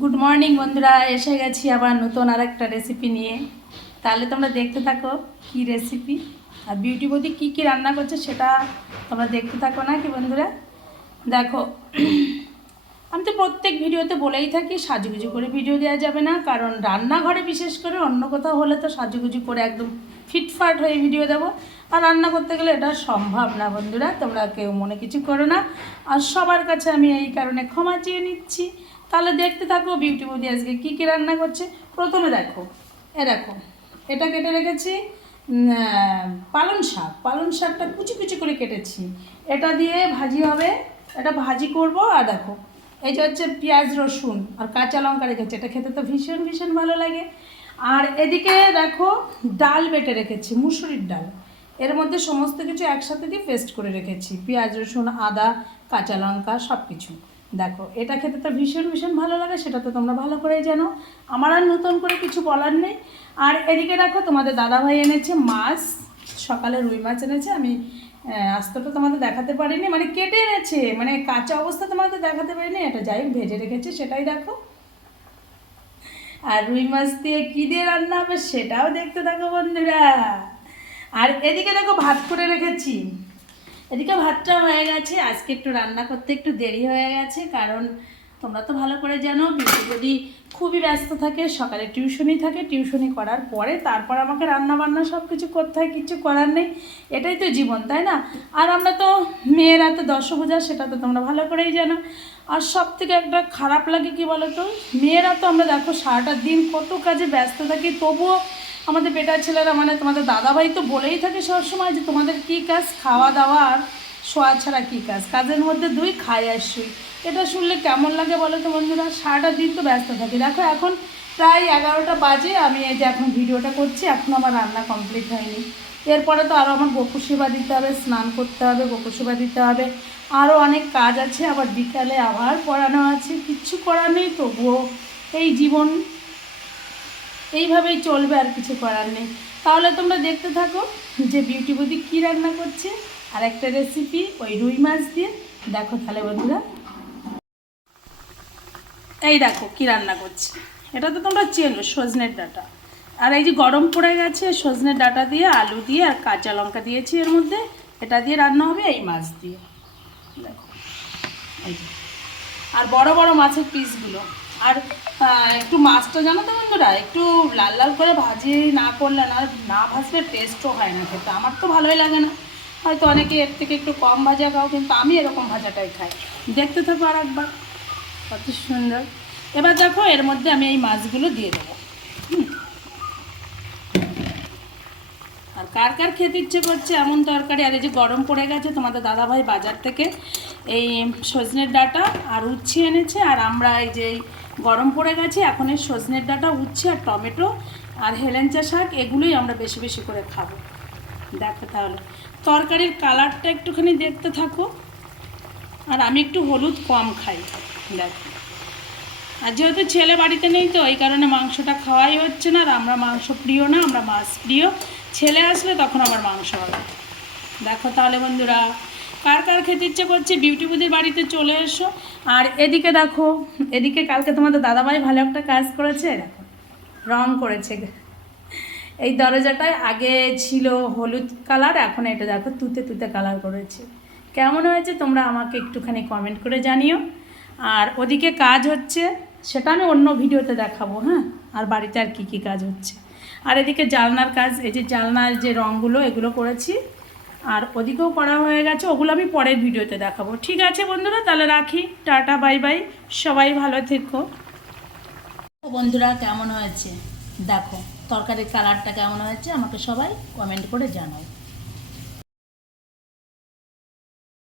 Good morning বন্ধুরা। এসে গেছি আবার নতুন আর একটা রেসিপি নিয়ে। তাহলে তোমরা দেখতে থাকো কি রেসিপি আর বিউটি বদি কী কী রান্না করছে সেটা তোমরা দেখতে থাকো না কি বন্ধুরা? দেখো, আমি তো প্রত্যেক ভিডিওতে বলেই থাকি, সাজুগুজু করে ভিডিও দেওয়া যাবে না। কারণ রান্নাঘরে বিশেষ করে অন্য কোথাও হলে তো সাজুগুজু করে একদম ফিটফাট হয়ে ভিডিও দেবো। আর রান্না করতে গেলে এটা সম্ভব না বন্ধুরা। তোমরা কেউ মনে কিছু করো না। আর সবার কাছে আমি এই কারণে ক্ষমা চেয়ে নিচ্ছি। তাহলে দেখতে থাকো বিউটি বৌদি আজকে কী কী রান্না করছে। প্রথমে দেখো, এ দেখো, এটা কেটে রেখেছি পালং শাক। পালং শাকটা কুচি কুচি করে কেটেছি। এটা দিয়ে ভাজি হবে, এটা ভাজি করব, আর দেখো, এই যে হচ্ছে পেঁয়াজ, রসুন আর কাঁচা লঙ্কা রেখেছি। এটা খেতে তো ভীষণ ভীষণ ভালো লাগে। আর এদিকে দেখো, ডাল বেটে রেখেছি, মুসুরির ডাল। এর মধ্যে সমস্ত কিছু একসাথে দিয়ে পেস্ট করে রেখেছি। পেঁয়াজ, রসুন, আদা, কাঁচা লঙ্কা সব কিছু দেখো, এটা খেতে তো ভীষণ ভীষণ ভালো লাগে, সেটা তো তোমরা ভালো করেই জানো। আমার আর নতুন করে কিছু বলার নেই। আর এদিকে দেখো, তোমাদের দাদাভাই এনেছে মাছ, সকালে রুই মাছ এনেছে, আমি আস্তটা তোমাদের দেখাতে পারিনি মানে কেটে এনেছে মানে কাঁচা অবস্থা তোমাদের দেখাতে পারিনি, এটা যাই ভেজে রেখেছে, সেটাই দেখো। আর রুই মাছ দিয়ে কী দিয়ে রান্না হবে, সেটাও দেখতে থাকো বন্ধুরা। আর এদিকে দেখো, ভাত করে রেখেছি। এদিকে ভাতটা হয়ে গেছে। আজকে একটু রান্না করতে একটু দেরি হয়ে গেছে, কারণ তোমরা তো ভালো করে জানো বিউটি খুবই ব্যস্ত থাকে, সকালে টিউশনই থাকে টিউশনি করার পরে তারপর আমাকে রান্না বান্না সব কিছু করতে হয় কিছু করার নেই। এটাই তো জীবন, তাই না? আর আমরা তো মেয়েরা তো দশভূজা, সেটা তো তোমরা ভালো করেই জানো। আর সব থেকে একটা খারাপ লাগে কি বলো তো মেয়েরা তো আমরা দেখো সারাটা দিন কত কাজে ব্যস্ত থাকি, তবুও আমাদের বেটার ছেলেরা মানে তোমাদের দাদাভাই তো বলেই থাকে সবসময় যে তোমাদের কী কাজ? খাওয়া দাওয়া আর শোয়া ছাড়া কী কাজ? কাজের মধ্যে দুই খাই আর শুই। এটা শুনলে কেমন লাগে বলো তো বন্ধুরা? সারাটা দিন তো ব্যস্ত থাকি। দেখো, এখন প্রায় এগারোটা বাজে। আমি এই যে এখন ভিডিওটা করছি এখনও আমার রান্না কমপ্লিট হয়নি। এরপরে তো আরও আমার গোপুর সেবা দিতে হবে, স্নান করতে হবে, গোপুর সেবা দিতে হবে। আরও অনেক কাজ আছে, আবার বিকালে আবার পড়ানো আছে। কিচ্ছু করার নেই তবুও এই জীবন এইভাবেই চলবে আর কিছু করার নেই। তাহলে তোমরা দেখতে থাকো যে বিউটি বুদি কী রান্না করছে আর একটা রেসিপি ওই রুই মাছ দিয়ে। দেখো তাহলে বন্ধুরা। এই দেখো কি রান্না করছে। এটা তো তোমরা চেনো, সজনের ডাটা। আর এই যে গরম পড়ে গেছে, সজনের ডাটা দিয়ে আলু দিয়ে আর কাঁচা লঙ্কা দিয়েছি এর মধ্যে। এটা দিয়ে রান্না হবে এই মাছ দিয়ে। দেখো আর বড় বড় মাছের পিসগুলো আর একটু মাছটা জানো তো বন্ধুরা, একটু লাল লাল করে ভাজি না করলে না না ভাজলে টেস্টও হয় না খেতে। আমার তো ভালোই লাগে না। হয়তো অনেকে এর থেকে একটু কম ভাজা খাও, কিন্তু আমি এরকম ভাজাটাই খাই। দেখতে থাকো আর একবার কত সুন্দর। এবার দেখো, এর মধ্যে আমি এই মাছগুলো দিয়ে দেবো। আর কার কার খেতে ইচ্ছে করছে, এমন তরকারি, আর এই যে গরম পড়ে গেছে, তোমাদের দাদাভাই বাজার থেকে এই সজনের ডাটা আর উচ্ছে এনেছে, আর আমরা এই যে গরম পড়ে গেছে, এখন এই সজনের ডাটা, উচ্ছে আর টমেটো আর হেলেঞ্চা শাক, এগুলোই আমরা বেশি বেশি করে খাব। দেখো তাহলে, তরকারির কালারটা একটুখানি দেখতে থাকো। আর আমি একটু হলুদ কম খাই, দেখো। আর যেহেতু ছেলে বাড়িতে নেই তো, এই কারণে মাংসটা খাওয়াই হচ্ছে না, আর আমরা মাংস প্রিয় না, আমরা মাছ প্রিয়। ছেলে আসলে তখন আবার মাংস হবে। দেখো তাহলে বন্ধুরা কার কার খেতে ইচ্ছে করছে বিউটি বুদির বাড়িতে চলে এসো। আর এদিকে দেখো, এদিকে কালকে তোমাদের দাদাভাই ভালো একটা কাজ করেছে, দেখো, রং করেছে। এই দরজাটায় আগে ছিল হলুদ কালার, এখন এটা দেখো তুতে তুতে কালার করেছে। কেমন হয়েছে তোমরা আমাকে একটুখানি কমেন্ট করে জানিও। আর ওদিকে কাজ হচ্ছে, সেটা আমি অন্য ভিডিওতে দেখাবো হ্যাঁ? আর বাড়িতে আর কী কী কাজ হচ্ছে। আর এদিকে জালনার কাজ, এই যে জালনার যে রঙগুলো এগুলো করেছি। আর ওদিকেও করা হয়ে গেছে, ওগুলো আমি পরের ভিডিওতে দেখাবো। ঠিক আছে বন্ধুরা, তাহলে রাখি, টাটা, বাই বাই, সবাই ভালো থেকো। বন্ধুরা, কেমন হয়েছে? দেখো, তরকারির কালারটা কেমন হয়েছে? আমাকে সবাই কমেন্ট করে জানাও।